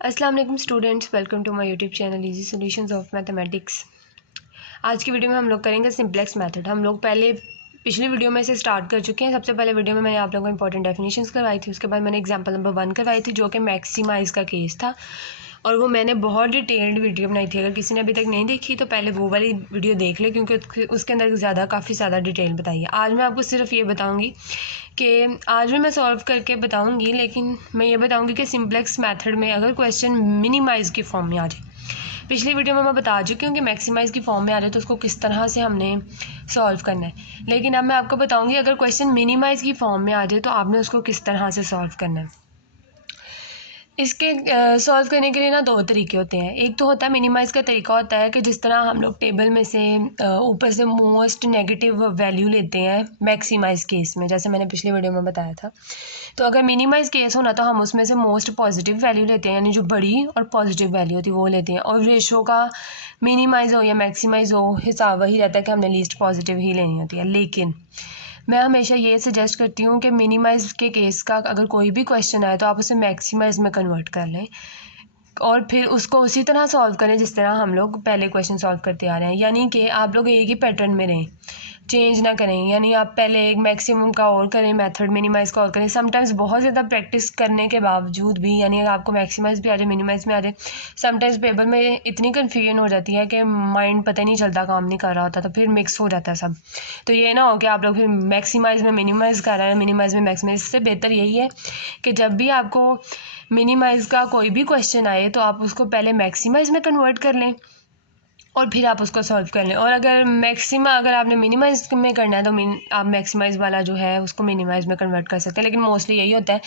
अस्सलाम वालेकुम students, welcome to my YouTube channel easy solutions of mathematics. आज की वीडियो में हम लोग करेंगे सिंप्लेक्स मेथड। हम लोग पहले पिछली वीडियो में से स्टार्ट कर चुके हैं। सबसे पहले वीडियो में मैंने आप लोगों को इंपॉर्टेंट डेफिनेशंस करवाई थी, उसके बाद मैंने एग्जांपल नंबर 1 करवाई थी जो कि मैक्सिमाइज़ का केस था, और वो मैंने बहुत डिटेल्ड वीडियो बनाई थी। अगर किसी ने अभी तक नहीं देखी तो पहले वो वाली वीडियो देख ले, क्योंकि उसके अंदर काफ़ी ज़्यादा डिटेल बताई है। आज मैं आपको सिर्फ ये बताऊँगी कि आज भी मैं सॉल्व करके बताऊंगी, लेकिन मैं ये बताऊंगी कि सिंप्लेक्स मेथड में अगर क्वेश्चन मिनिमाइज़ की फॉर्म में आ जाए। पिछली वीडियो में मैं बता चुकी हूँ कि मैक्सिमाइज़ की फॉर्म में आ जाए तो उसको किस तरह से हमने सॉल्व करना है, लेकिन अब मैं आपको बताऊंगी अगर क्वेश्चन मिनिमाइज़ की फॉर्म में आ जाए तो आपने उसको किस तरह से सॉल्व करना है। इसके सॉल्व करने के लिए ना दो तरीके होते हैं। एक तो होता है मिनिमाइज़ का तरीका होता है कि जिस तरह हम लोग टेबल में से ऊपर से मोस्ट नेगेटिव वैल्यू लेते हैं मैक्सिमाइज़ केस में, जैसे मैंने पिछली वीडियो में बताया था। तो अगर मिनिमाइज़ केस होना तो हम उसमें से मोस्ट पॉजिटिव वैल्यू लेते हैं, यानी जो बड़ी और पॉजिटिव वैल्यू होती है वो लेते हैं, और रेशो का मिनिमाइज़ हो या मैक्सिमाइज़ हो हिसाब वही रहता है कि हमने लीस्ट पॉजिटिव ही लेनी होती है। लेकिन मैं हमेशा ये सजेस्ट करती हूँ कि मिनिमाइज़ के केस का अगर कोई भी क्वेश्चन आए तो आप उसे मैक्सिमाइज़ में कन्वर्ट कर लें और फिर उसको उसी तरह सॉल्व करें जिस तरह हम लोग पहले क्वेश्चन सॉल्व करते आ रहे हैं। यानी कि आप लोग एक ही पैटर्न में रहें, चेंज ना करें। यानी आप पहले एक मैक्सिमम का और करें मेथड, मिनिमाइज़ का और करें। समटाइम्स बहुत ज़्यादा प्रैक्टिस करने के बावजूद भी, यानी आपको मैक्सिमाइज़ भी आ जाए मिनिमाइज़ में आ जाए, समटाइम्स पेपर में इतनी कन्फ्यूजन हो जाती है कि माइंड पता ही नहीं चलता, काम नहीं कर रहा होता, तो फिर मिक्स हो जाता है सब। तो ये ना हो कि आप लोग फिर मैक्सिमाइज़ में मिनिमाइज़ कर रहे हैं, मिनिमाइज़ में मैक्सिमाइज़। इससे बेहतर यही है कि जब भी आपको मिनिमाइज़ का कोई भी क्वेश्चन आए तो आप उसको पहले मैक्सिमाइज़ में कन्वर्ट कर लें और फिर आप उसको सॉल्व कर लें। और अगर आपने मिनिमाइज़ में करना है तो आप मैक्सिमाइज़ वाला जो है उसको मिनिमाइज़ में कन्वर्ट कर सकते हैं। लेकिन मोस्टली यही होता है,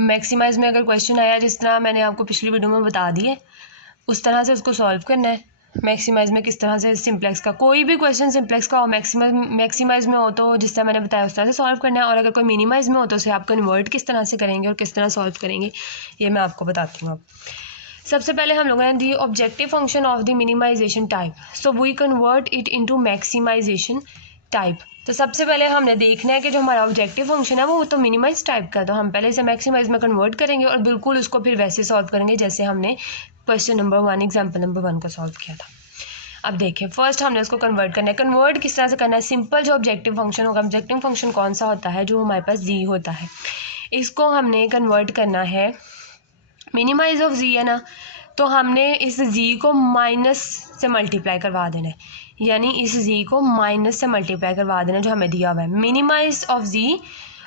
मैक्सिमाइज़ में अगर क्वेश्चन आया जिस तरह मैंने आपको पिछली वीडियो में बता दिए उस तरह से उसको सॉल्व करना है। मैक्सिमाइज़ में किस तरह से सिंप्लेक्स का कोई भी क्वेश्चन सिंप्लेक्स का हो, मैक्सिमाइज़ में हो तो जिस तरह मैंने बताया उस तरह से सॉल्व करना है, और अगर कोई मिनिमाइज़ में हो तो उसे आप कन्वर्ट किस तरह से करेंगे और किस तरह सॉल्व करेंगे ये मैं आपको बताती हूँ अब। सबसे पहले हम लोगों ने the objective function of the minimization type, so we convert it into maximization type. तो सबसे पहले हमने देखना है कि जो हमारा ऑब्जेक्टिव फंक्शन है वो तो मिनिमाइज टाइप का, तो हम पहले इसे मैक्सिमाइज में कन्वर्ट करेंगे और बिल्कुल उसको फिर वैसे सॉल्व करेंगे जैसे हमने क्वेश्चन नंबर 1 एग्जाम्पल नंबर 1 को सॉल्व किया था। अब देखिए, फर्स्ट हमने उसको कन्वर्ट करना है। कन्वर्ट किस तरह से करना है? सिंपल जो ऑब्जेक्टिव फंक्शन होगा, ऑब्जेक्टिव फंक्शन कौन सा होता है? जो हमारे पास जी होता है, इसको हमने कन्वर्ट करना है। मिनिमाइज ऑफ जी है ना, तो हमने इस जी को माइनस से मल्टीप्लाई करवा देना है, यानी इस जी को माइनस से मल्टीप्लाई करवा देना जो हमें दिया हुआ है, मिनिमाइज ऑफ जी।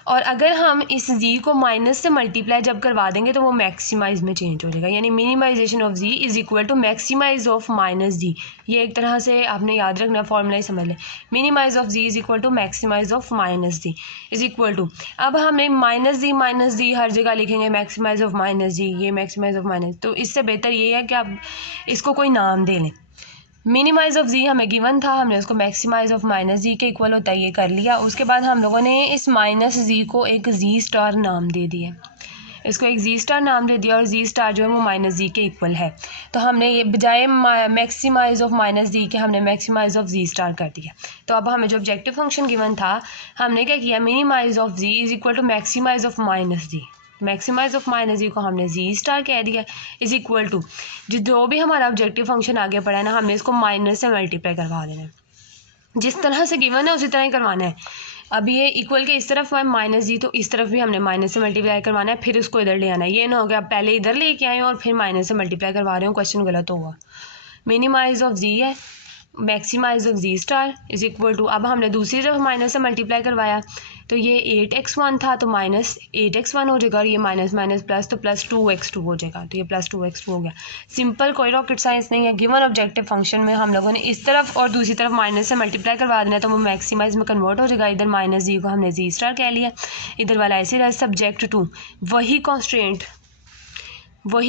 और अगर हम इस जी को माइनस से मल्टीप्लाई जब करवा देंगे तो वो मैक्सिमाइज में चेंज हो जाएगा, यानी minimization of G is equal to maximize of minus G. ये एक तरह से आपने याद रखना, फॉर्मूला ही समझ लें। Minimize of G is equal to maximize of minus G is equal to, अब हमें माइनस जी हर जगह लिखेंगे, मैक्सिमाइज ऑफ माइनस जी, ये मैक्सिमाइज ऑफ माइनस। तो इससे बेहतर ये है कि आप इसको कोई नाम दे लें। मिनिमाइज ऑफ जी हमें गिवन था, हमने उसको मैक्सिमाइज ऑफ माइनस जी के इक्वल होता है ये कर लिया। उसके बाद हम लोगों ने इस माइनस जी को एक जी स्टार नाम दे दिया, इसको एक जी स्टार नाम दे दिया, और जी स्टार जो है वो माइनस जी के इक्वल है। तो हमने ये बजाय मैक्सिमाइज ऑफ माइनस जी के हमने मैक्सिमाइज ऑफ जी स्टार कर दिया। तो अब हमें जो ऑब्जेक्टिव फंक्शन गिवन था हमने क्या किया, minimize of G is equal to maximize of minus G. Maximize of minus G को हमने जी स्टार कह दिया इज इक्वल टू, जो भी हमारा ऑब्जेक्टिव फंक्शन आगे पड़ा है ना, हमने इसको माइनस से मल्टीप्लाई करवा देना है। जिस तरह से गिवन है उसी तरह ही करवाना है। अब ये इक्वल के इस तरफ है माइनस जी, तो इस तरफ भी हमने माइनस से मल्टीप्लाई करवाना है, फिर उसको इधर ले आना है। ये ना हो गया आप पहले इधर लेके आए और फिर माइनस से मल्टीप्लाई करवा रहे हो, क्वेश्चन गलत हुआ। मिनिमाइज ऑफ जी है, maximize of G star is equal to, अब हमने दूसरी तरफ माइनस से मल्टीप्लाई करवाया तो ये 8x1 था तो माइनस 8x1 हो जाएगा, और ये माइनस माइनस प्लस तो प्लस 2x2 हो जाएगा, तो ये प्लस 2x2 हो गया। सिंपल, कोई रॉकेट साइंस नहीं है। गिवन ऑब्जेक्टिव फंक्शन में हम लोगों ने इस तरफ और दूसरी तरफ माइनस से मल्टीप्लाई करवा देना है तो वो मैक्सिमाइज में कन्वर्ट हो जाएगा। इधर माइनस जी को हमने जी स्टार कह लिया, इधर वाला ऐसे रहा। सब्जेक्ट टू वही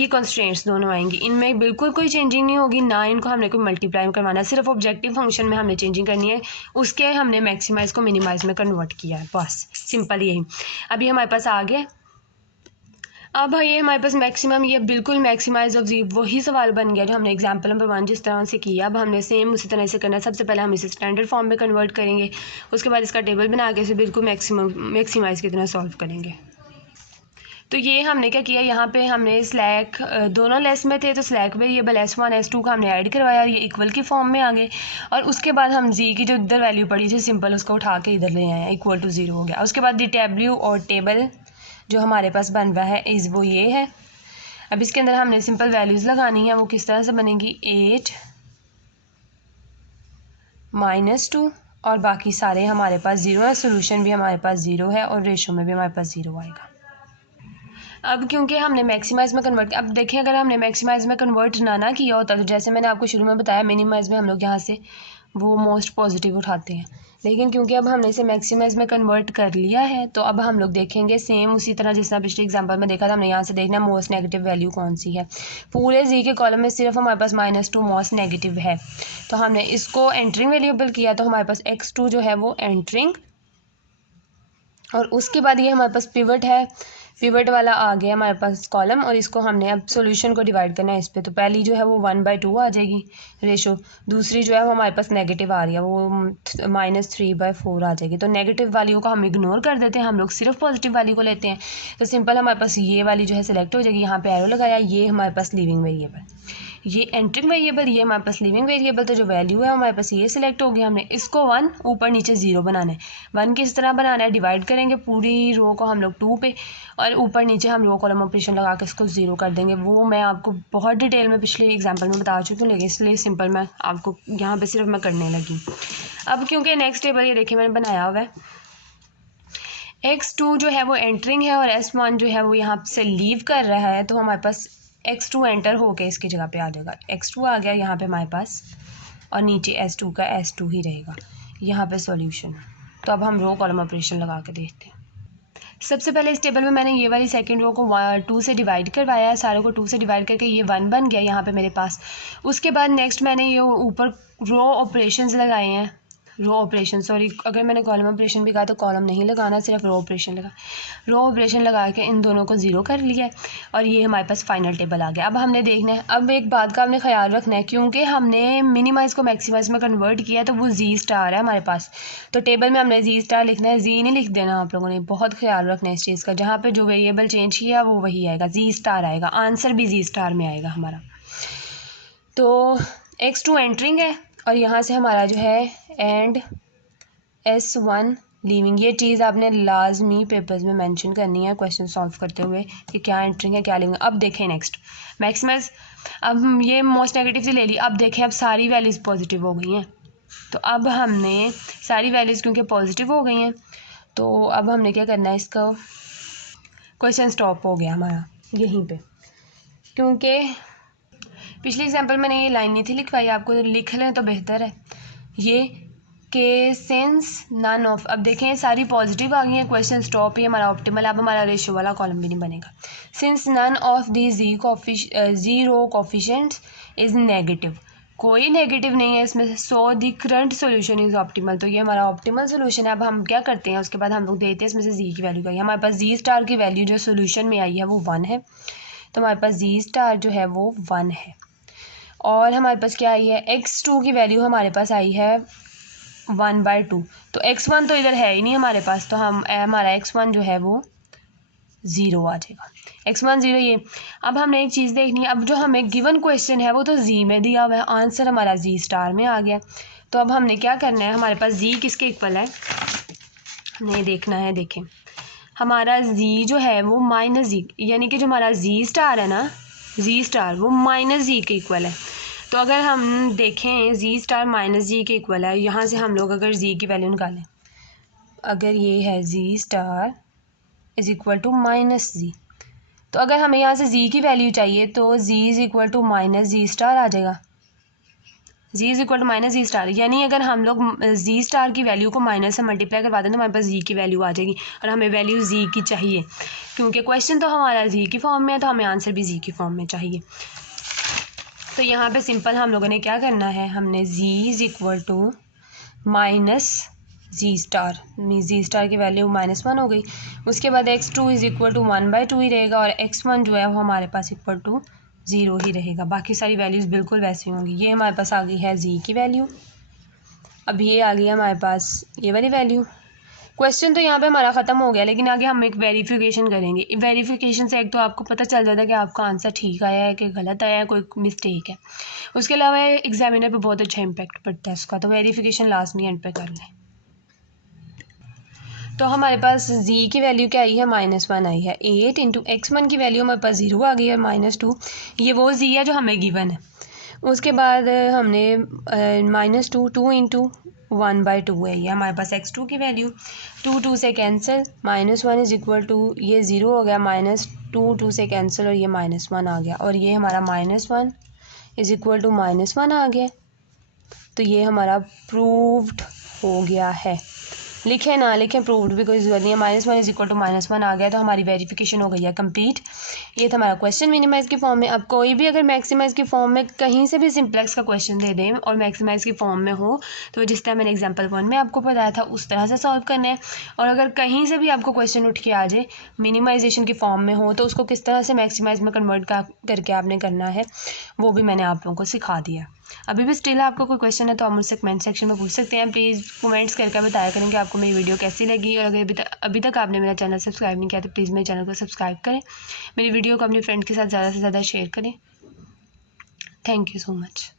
कॉन्स्ट्रेंट्स दोनों आएंगी, इनमें बिल्कुल कोई चेंजिंग नहीं होगी, ना इनको हमने कोई मल्टीप्लाई करवाना है, सिर्फ ऑब्जेक्टिव फंक्शन में हमने चेंजिंग करनी है, उसके हमने मैक्सिमाइज को मिनिमाइज में कन्वर्ट किया है, बस सिंपल यही। अभी हमारे पास आ गया, अब ये हमारे पास मैक्सिमम, ये बिल्कुल मैक्सिमाइज ऑफ जी वही सवाल बन गया जो हमने एग्जाम्पल नंबर 1 जिस तरह से किया। अब हमने सेम उसी तरह से करना है। सबसे पहले हम इसे स्टैंडर्ड फॉर्म में कन्वर्ट करेंगे, उसके बाद इसका टेबल बना के इसे बिल्कुल मैक्सिमाइज की तरह सॉल्व करेंगे। तो ये हमने क्या किया, यहाँ पे हमने स्लैक दोनों लेस में थे तो स्लैक वेरिएबल S1 S2 का हमने ऐड करवाया, ये इक्वल की फॉर्म में आ गए। और उसके बाद हम जी की जो इधर वैल्यू पड़ी थी सिंपल उसको उठा के इधर ले आए, इक्वल टू 0 हो गया। उसके बाद DW और टेबल जो हमारे पास बन रहा है इज़ वो ये है। अब इसके अंदर हमने सिंपल वैल्यूज़ लगानी है, वो किस तरह से बनेगी 8 -2 और बाकी सारे हमारे पास 0 है, सोल्यूशन भी हमारे पास 0 है और रेशो में भी हमारे पास 0 आएगा। अब क्योंकि हमने मैक्सिमाइज़ में कन्वर्ट, अब देखें अगर हमने मैक्सिमाइज़ में कन्वर्ट ना किया होता तो जैसे मैंने आपको शुरू में बताया मिनिमाइज़ में हम लोग यहाँ से वो मोस्ट पॉजिटिव उठाते हैं, लेकिन क्योंकि अब हमने इसे मैक्सिमाइज़ में कन्वर्ट कर लिया है तो अब हम लोग देखेंगे सेम उसी तरह जिस तरह पिछले एग्जांपल में देखा था, हमने यहाँ से देखना है मोस्ट नेगेटिव वैल्यू कौन सी है। पूरे जी के कॉलम में सिर्फ हमारे पास -2 मोस्ट नेगेटिव है, तो हमने इसको एंटरिंग वेरिएबल किया तो हमारे पास x2 जो है वो एंटरिंग, और उसके बाद ये हमारे पास पिवट है, पिवट वाला आ गया हमारे पास कॉलम, और इसको हमने अब सॉल्यूशन को डिवाइड करना है इस पे। तो पहली जो है वो 1/2 आ जाएगी रेशो, दूसरी जो है वो हमारे पास नेगेटिव आ रही है वो -3/4 आ जाएगी। तो नेगेटिव वैल्यू को हम इग्नोर कर देते हैं, हम लोग सिर्फ पॉजिटिव वैल्यू को लेते हैं। तो सिंपल हमारे पास ये वाली जो है सिलेक्ट हो जाएगी, यहाँ पे एरो लगाया, ये हमारे पास लिविंग वेरिएबल, ये एंटरिंग वेरिएबल, ये हमारे पास लिविंग वेरिएबल। तो जो वैल्यू है हमारे पास ये सिलेक्ट हो गया, हमने इसको 1 ऊपर नीचे 0 बनाना है। 1 किस तरह बनाना है, डिवाइड करेंगे पूरी रो को हम लोग 2 पे और ऊपर नीचे हम रो कॉलम ऑपरेशन लगा के इसको 0 कर देंगे। वो मैं आपको बहुत डिटेल में पिछले एग्जाम्पल में बता चुकी हूँ, लेकिन इसलिए सिंपल मैं आपको यहाँ पे सिर्फ मैं करने लगी। अब क्योंकि नेक्स्ट टेबल ये देखिए मैंने बनाया हुआ है, x2 जो है वो एंटरिंग है और S1 जो है वो यहाँ से लीव कर रहा है, तो हमारे पास x2 एंटर होके इसकी जगह पे आ जाएगा, x2 आ गया यहाँ पे हमारे पास, और नीचे S2 का S2 ही रहेगा यहाँ पे सॉल्यूशन। तो अब हम रो कॉलम ऑपरेशन लगा के देखते हैं। सबसे पहले इस टेबल में मैंने ये वाली सेकंड रो को 2 से डिवाइड करवाया है, सारों को 2 से डिवाइड करके ये 1 बन गया यहाँ पे मेरे पास। उसके बाद नेक्स्ट मैंने ये ऊपर रो ऑपरेशंस लगाए हैं, रो ऑपरेशन सॉरी, अगर मैंने कॉलम ऑपरेशन भी कहा तो कॉलम नहीं लगाना, सिर्फ रो ऑपरेशन लगा, रो ऑपरेशन लगा के इन दोनों को 0 कर लिया है और ये हमारे पास फाइनल टेबल आ गया। अब हमने देखना है, अब एक बात का हमने ख्याल रखना है, क्योंकि हमने मिनिमाइज़ को मैक्सिमाइज़ में कन्वर्ट किया तो वो जी स्टार है हमारे पास, तो टेबल में हमने जी स्टार लिखना है, जी नहीं लिख देना आप लोगों ने, बहुत ख्याल रखना है इस चीज़ का। जहाँ पर जो वेरिएबल चेंज किया वो वही आएगा, जी स्टार आएगा, आंसर भी जी स्टार में आएगा हमारा। तो x2 एंटरिंग है और यहाँ से हमारा जो है एंड S1 लीविंग, ये चीज़ आपने लाजमी पेपर्स में मेंशन करनी है क्वेश्चन सॉल्व करते हुए कि क्या एंटरिंग है क्या लीविंग। अब देखें नेक्स्ट मैक्सिमाइज, अब हम ये मोस्ट नेगेटिव से ले ली, अब देखें अब सारी वैल्यूज़ पॉजिटिव हो गई हैं, तो अब हमने सारी वैल्यूज़ क्योंकि पॉजिटिव हो गई हैं तो अब हमने क्या करना है, इसका क्वेश्चन स्टॉप हो गया हमारा यहीं पे, क्योंकि पिछले एग्जाम्पल मैंने ये लाइन नहीं थी लिखवाई, आपको लिख लें तो बेहतर है ये के सिंस नन ऑफ, अब देखें सारी पॉजिटिव आ गई हैं, क्वेश्चन स्टॉप, ये हमारा ऑप्टिमल, अब हमारा रेशो वाला कॉलम भी नहीं बनेगा। Since none of the zero coefficients is negative, कोई नेगेटिव नहीं है इसमें से, so the current solution is optimal, तो ये हमारा ऑप्टिमल सोल्यूशन है। अब हम क्या करते हैं, उसके बाद हम लोग देते हैं इसमें से जी की वैल्यू का, हमारे पास जी स्टार की वैल्यू जो सोल्यूशन में आई है वो 1 है, तो हमारे पास जी स्टार जो है वो 1 है। और हमारे पास क्या आई है, x2 की वैल्यू हमारे पास आई है 1/2, तो x1 तो इधर है ही नहीं हमारे पास, तो हम हमारा x1 जो है वो 0 आ जाएगा, x1 0 ये। अब हमने एक चीज़ देखनी है, अब जो हमें गिवन क्वेश्चन है वो तो जी में दिया हुआ है, आंसर हमारा जी स्टार में आ गया, तो अब हमने क्या करना है, हमारे पास जी किसके इक्वल है हमें देखना है। देखें हमारा जी जो है वो माइनस जी, यानी कि जो हमारा जी स्टार है ना, जी स्टार वो माइनस जी के इक्वल है। तो अगर हम देखें जी स्टार माइनस जी के इक्वल है, यहाँ से हम लोग अगर जी की वैल्यू निकालें, अगर ये है G star is equal to minus G, तो अगर हमें यहाँ से जी की वैल्यू चाहिए तो G is equal to minus G star आ जाएगा, G is equal to minus G star, यानी अगर हम लोग जी स्टार की वैल्यू को माइनस से मल्टीप्लाई करवा दें तो हमारे पास जी की वैल्यू आ जाएगी, और हमें वैल्यू जी की चाहिए क्योंकि क्वेश्चन तो हमारा जी की फॉर्म में है, तो हमें आंसर भी जी की फॉर्म में चाहिए। तो यहाँ पे सिंपल हम लोगों ने क्या करना है, हमने G is equal to minus G star की वैल्यू -1 हो गई, उसके बाद x2 इज़ इक्वल टू 1/2 ही रहेगा, और x1 जो है वो हमारे पास इक्वल टू 0 ही रहेगा, बाकी सारी वैल्यूज़ बिल्कुल वैसी होंगी। ये हमारे पास आ गई है जी की वैल्यू, अब ये आ गई हमारे पास ये वाली वैल्यू, क्वेश्चन तो यहाँ पे हमारा ख़त्म हो गया, लेकिन आगे हम एक वेरिफिकेशन करेंगे। वेरिफिकेशन से एक तो आपको पता चल जाता है कि आपका आंसर ठीक आया है कि गलत आया है, कोई मिस्टेक है। उसके अलावा एग्जामिनर पे बहुत अच्छा इम्पैक्ट पड़ता है उसका, तो वेरिफिकेशन लास्ट में एंड पे कर लें। तो हमारे पास z की वैल्यू क्या आई है, -1 आई है। 8 इंटू x1 की वैल्यू हमारे पास 0 आ गई है, -2। ये वो z है जो हमें गिवन है। उसके बाद हमने -2 इंटू 1/2 है, ये हमारे पास x2 की वैल्यू। 2 से कैंसिल, -1 इज इक्वल टू, ये 0 हो गया, -2 से कैंसिल और ये -1 आ गया, और ये हमारा -1 इज इक्वल टू -1 आ गया। तो ये हमारा प्रूव्ड हो गया है। लिखें ना लिखें प्रूव्ड भी कोई ज़रूरत नहीं है। -1 इज इक्वल टू -1 आ गया, तो हमारी वेरिफिकेशन हो गई है कंप्लीट। ये था हमारा क्वेश्चन मिनिमाइज़ की फॉर्म में। अब कोई भी अगर मैक्सिमाइज़ की फॉर्म में कहीं से भी सिंप्लेक्स का क्वेश्चन दे दें और मैक्सिमाइज़ की फॉर्म में हो, तो जिस तरह मैंने एग्जाम्पल 1 में आपको बताया था उस तरह से सॉल्व करना है। और अगर कहीं से भी आपको क्वेश्चन उठ के आ जाए मिनिमाइजेशन की फॉर्म में हो, तो उसको किस तरह से मैक्सिमाइज़ में कन्वर्ट करके आपने करना है, वो भी मैंने आप लोगों को सिखा दिया। अभी भी स्टिल आपको कोई क्वेश्चन है तो आप मुझसे कमेंट सेक्शन में पूछ सकते हैं। प्लीज़ कमेंट्स करके बताया करें कि आपको मेरी वीडियो कैसी लगी, और अगर अभी तक आपने मेरा चैनल सब्सक्राइब नहीं किया तो प्लीज़ मेरे चैनल को सब्सक्राइब करें। मेरी वीडियो को अपने फ्रेंड के साथ ज़्यादा से ज़्यादा शेयर करें। Thank you so much.